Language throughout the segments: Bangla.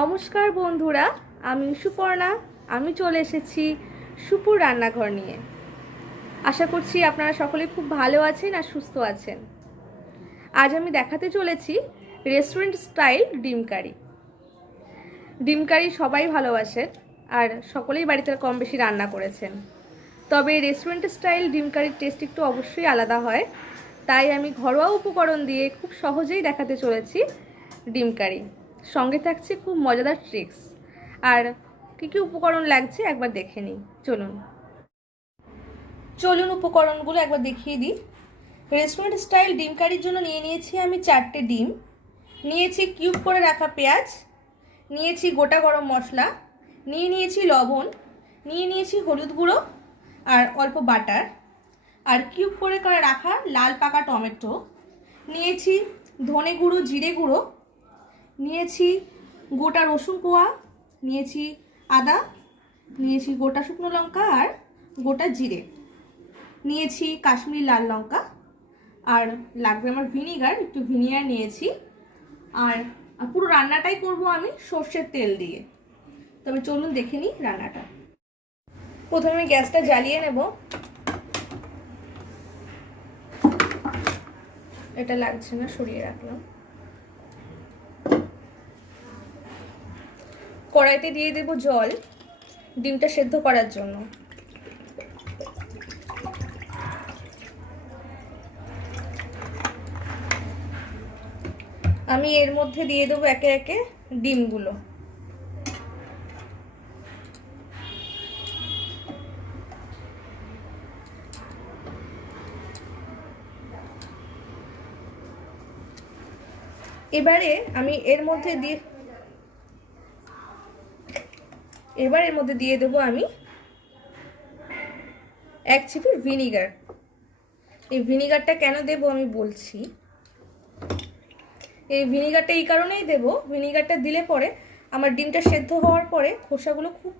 নমস্কার বন্ধুরা, আমি সুপর্ণা। আমি চলে এসেছি সুপুর রান্নাঘর নিয়ে। আশা করছি আপনারা সকলে খুব ভালো আছেন আর সুস্থ আছেন। আজ আমি দেখাতে চলেছি রেস্টুরেন্ট স্টাইল ডিম কারি। ডিম কারি সবাই ভালোবাসেন আর সকলেই বাড়িতে কম বেশি রান্না করেছেন, তবে রেস্টুরেন্ট স্টাইল ডিম কারির টেস্ট একটু অবশ্যই আলাদা হয়। তাই আমি ঘরোয়া উপকরণ দিয়ে খুব সহজেই দেখাতে চলেছি ডিম কারি। সঙ্গে থাকছে খুব মজাদার ট্রিক্স। আর কী কী উপকরণ লাগছে একবার দেখে নিই। চলুন উপকরণগুলো একবার দেখিয়ে দিই। রেস্টুরেন্ট স্টাইল ডিম কারির জন্য নিয়েছি আমি 4টে ডিম, নিয়েছি কিউব করে রাখা পেঁয়াজ, নিয়েছি গোটা গরম মশলা, নিয়েছি লবণ, নিয়েছি হলুদ গুঁড়ো আর অল্প বাটার, আর কিউব করে রাখা লাল পাকা টমেটো, নিয়েছি ধনে গুঁড়ো, জিরে গুঁড়ো, নিয়েছি গোটা রসুন কোয়া, নিয়েছি আদা, নিয়েছি গোটা শুকনো লঙ্কা আর গোটা জিরে, নিয়েছি কাশ্মীরি লাল লঙ্কা, আর লাগবে আমার ভিনিগার, একটু ভিনিগার নিয়েছি। আর পুরো রান্নাটাই করব আমি সর্ষের তেল দিয়ে। তবে চলুন দেখে নিই রান্নাটা। প্রথমে আমি গ্যাসটা জ্বালিয়ে নেব। এটা লাগছে না, সরিয়ে রাখলাম। কড়াইতে দিয়ে দেব জল ডিমটা সেদ্ধ করার জন্য। আমি এর মধ্যে দিয়ে দেবো একে একে ডিমগুলো। এবারে আমি এর মধ্যে দিয়ে দেবো আমি 1 চিমটি ভিনিগার। এই ভিনিগারটা কেন দেবো আমি বলছি। এই ভিনিগারটা এই কারণেই দেবো, ভিনিগারটা দিলে পরে আমার ডিমটা সেদ্ধ হওয়ার পরে খোসাগুলো খুব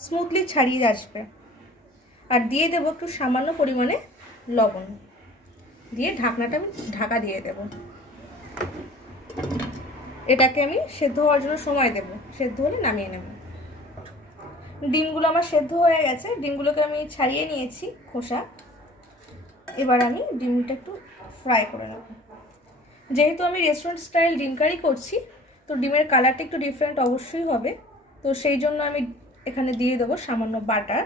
স্মুথলি ছাড়িয়ে আসবে। আর দিয়ে দেবো একটু সামান্য পরিমাণে লবণ, দিয়ে ঢাকনাটা আমি ঢাকা দিয়ে দেব। এটাকে আমি সেদ্ধ হওয়ার জন্য সময় দেব, সেদ্ধ হলে নামিয়ে নেব। ডিমগুলো আমার সেদ্ধ হয়ে গেছে, ডিমগুলোকে আমি ছাড়িয়ে নিয়েছি খোসা। এবার আমি ডিমটা একটু ফ্রাই করে নেব। যেহেতু আমি রেস্টুরেন্ট স্টাইল ডিম কারি করছি, তো ডিমের কালারটা একটু ডিফারেন্ট অবশ্যই হবে। তো সেই জন্য আমি এখানে দিয়ে দেবো সামান্য বাটার,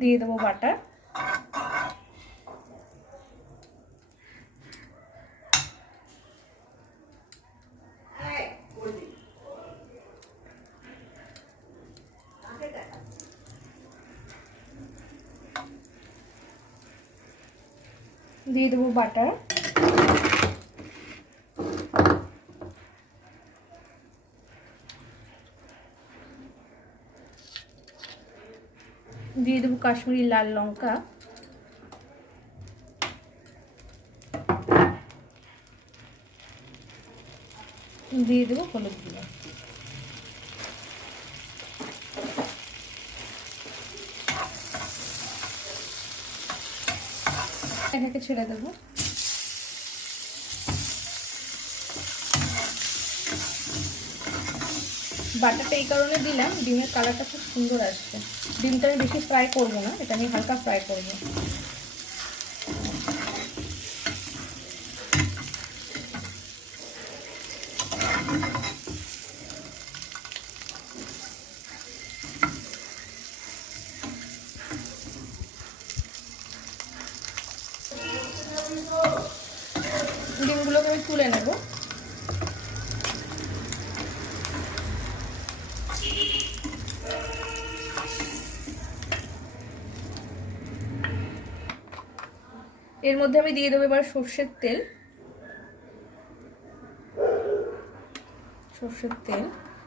দিয়ে দেবো বাটার, দিয়ে দেবো বাটার, দিয়ে দেবো কাশ্মীরি লাল লঙ্কা, দিয়ে দেবো হলুদ গুঁড়ো। এটাকে ছেড়ে দেবো। বাটারটা এই কারণে দিলাম, ডিমের কালারটা খুব সুন্দর আসছে। ডিমটা আমি বেশি ফ্রাই করবো না, এটা আমি হালকা ফ্রাই করবো। ডিমগুলোকে আমি তুলে নেব। এর মধ্যে আমি দিয়ে দেবো এবার সর্ষের তেল।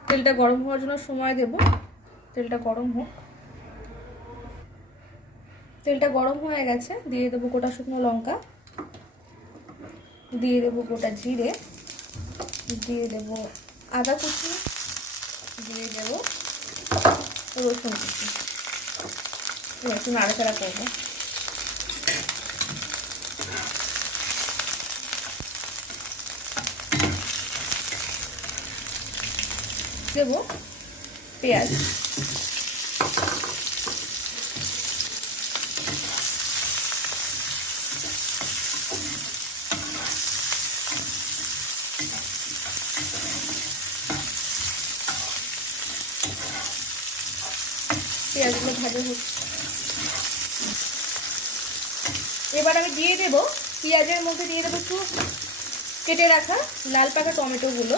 তেলটা গরম হওয়ার জন্য সময় দেব। তেলটা গরম হোক। তেলটা গরম হয়ে গেছে, দিয়ে দেবো গোটা শুকনো লঙ্কা, দিয়ে দেবো গোটা জিরে, দিয়ে দেবো আদা কুচি, দিয়ে দেবো রসুন কুচি। একটু নাড়াচাড়া করবো। দেব পেঁয়াজ। পেঁয়াজগুলো ভাজা হচ্ছে। এবার আমি দিয়ে দেব পেঁয়াজের মধ্যে দিয়ে দেবো একটু কেটে রাখা লাল পাকা টমেটোগুলো।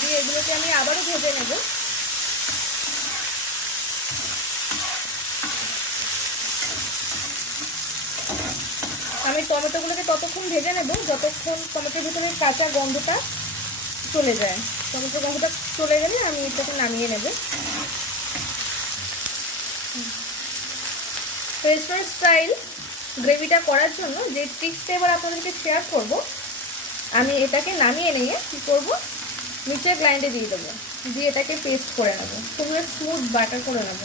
দিয়ে এগুলোকে আমি আবারও ভেজে নেব। আমি টমেটোগুলোকে ততক্ষণ ভেজে নেব যতক্ষণ টমেটোর ভিতরে কাঁচা গন্ধটা চলে যায়। টমেটোর গন্ধটা চলে গেলে আমি এটাকে নামিয়ে নেব। রেস্টুরেন্ট স্টাইল গ্রেভিটা করার জন্য যে ট্রিক্সটা এবার আপনাদেরকে শেয়ার করব, আমি এটাকে নামিয়ে নিয়ে কী করব, নিচে গ্রাইন্ডে দিয়ে দেবো, দিয়ে এটাকে পেস্ট করে নেব, খুবই স্মুথ বাটার করে নেব।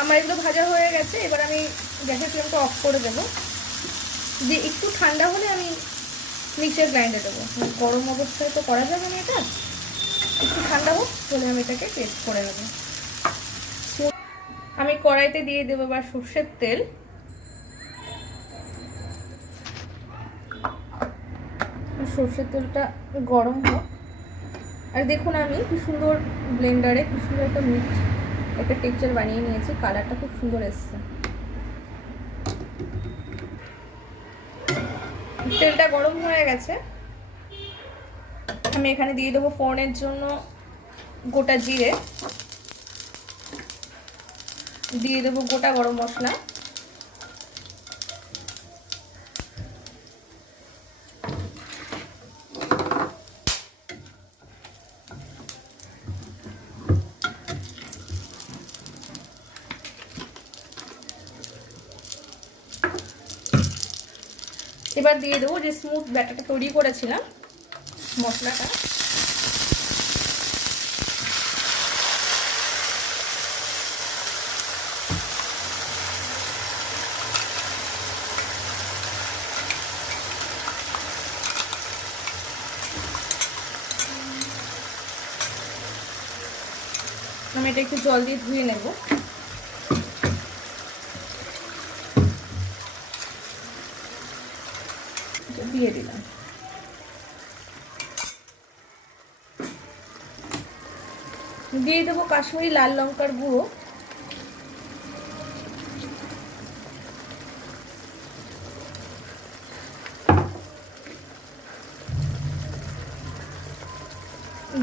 আমার এগুলো ভাজা হয়ে গেছে। এবার আমি গ্যাসের ফ্লেমটা অফ করে দেবো, দিয়ে একটু ঠান্ডা হলে আমি মিক্সার গ্রাইন্ডে দেবো। গরম অবস্থায় তো করা যাবে না, এটা একটু ঠান্ডা হোক, তাহলে আমি এটাকে পেস্ট করে নেবো। আমি কড়াইতে দিয়ে দেবো এবার সর্ষের তেল। সর্ষের তেলটা গরম হোক। আর দেখুন আমি কি সুন্দর ব্লেন্ডারে কি সুন্দর একটা টেক্সচার বানিয়ে নিয়েছি, কালারটা খুব সুন্দর এসছে। তেলটা গরম হয়ে গেছে। আমি এখানে দিয়ে দেবো ফোড়নের জন্য গোটা জিরে, দিয়ে দেবো গোটা গরম মশলা, এবার দিয়ে দেবো যে স্মুথ ব্যাটারটা তৈরি করেছিলাম মশলাটা। আমি এটা একটু জল দিয়ে ধুয়ে নেব। দিয়ে দিলাম। দিয়ে দেবো কাশ্মীরি লাল লঙ্কার গুঁড়ো,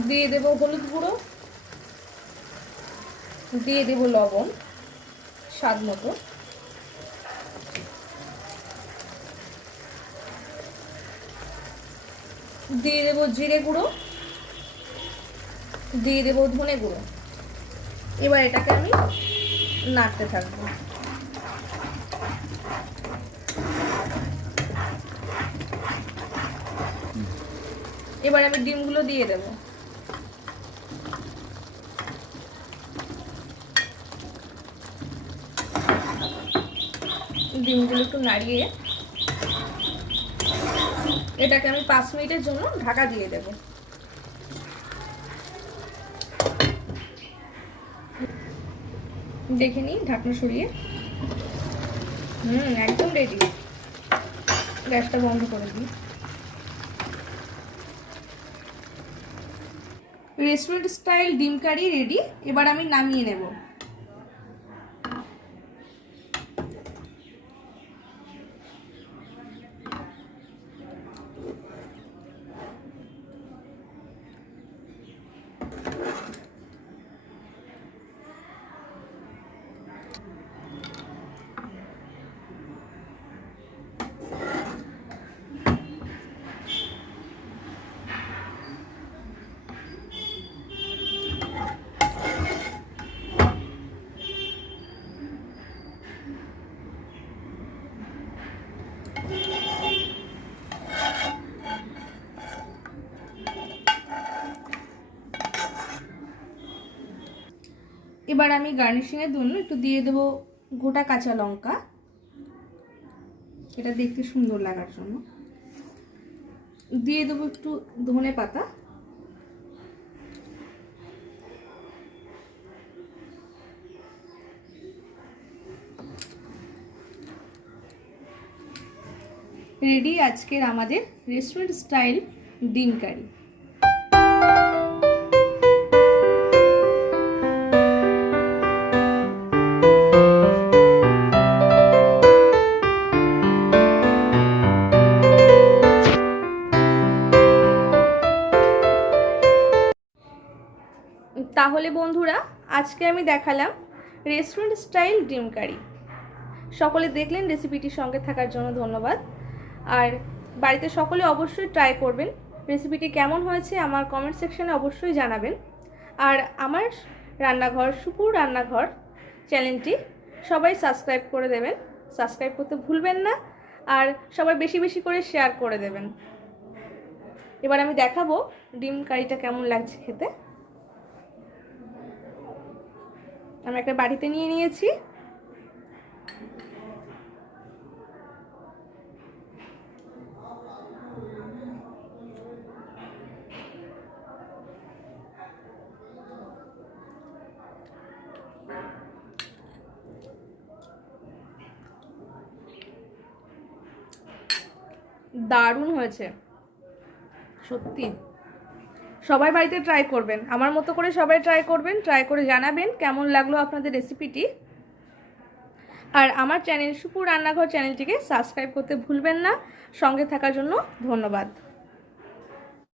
দিয়ে দেবো হলুদ গুঁড়ো, দিয়ে দেবো লবণ স্বাদ মতো, দিয়ে দেবো জিরে গুঁড়ো, দিয়ে দেবো ধনে গুঁড়ো। এবার এটাকে আমি নাড়তে থাকবো। এবার আমি ডিমগুলো দিয়ে দেবো। ডিমগুলো একটু নাড়িয়ে এটাকে আমি 5 মিনিটের জন্য ঢাকা দিয়ে দেব। দেখে নিই ঢাকনা সরিয়ে। একদম রেডি। গ্যাসটা বন্ধ করে দিই। রেস্টুরেন্ট স্টাইল ডিম কারি রেডি। এবার আমি নামিয়ে নেব। এবার আমি গার্নিশিংয়ের জন্য একটু দিয়ে দেবো গোটা কাঁচা লঙ্কা, এটা দেখতে সুন্দর লাগার জন্য। দিয়ে দেবো একটু ধনে পাতা, রেডি আজকের আমাদের রেস্টুরেন্ট স্টাইল ডিম কারি। তাহলে বন্ধুরা, আজকে আমি দেখালাম রেস্টুরেন্ট স্টাইল ডিম কারি। সকলে দেখলেন, রেসিপিটির সঙ্গে থাকার জন্য ধন্যবাদ। আর বাড়িতে সকলে অবশ্যই ট্রাই করবেন। রেসিপিটি কেমন হয়েছে আমার কমেন্ট সেকশনে অবশ্যই জানাবেন। আর আমার রান্নাঘর, সুপুর রান্নাঘর চ্যানেলটি সবাই সাবস্ক্রাইব করে দেবেন, সাবস্ক্রাইব করতে ভুলবেন না। আর সবাই বেশি বেশি করে শেয়ার করে দেবেন। এবার আমি দেখাবো ডিম কারিটা কেমন লাগছে খেতে। আমি একটা বাড়িতে নিয়ে নিয়েছি। দারুণ হয়েছে সত্যি। সবাই বাড়িতে ট্রাই করবেন, আমার মতো করে সবাই ট্রাই করবেন, ট্রাই করে জানাবেন কেমন লাগলো আপনাদের রেসিপিটি। আর আমার চ্যানেল সুপুর রান্নাঘর চ্যানেলটিকে সাবস্ক্রাইব করতে ভুলবেন না। সঙ্গে থাকার জন্য ধন্যবাদ।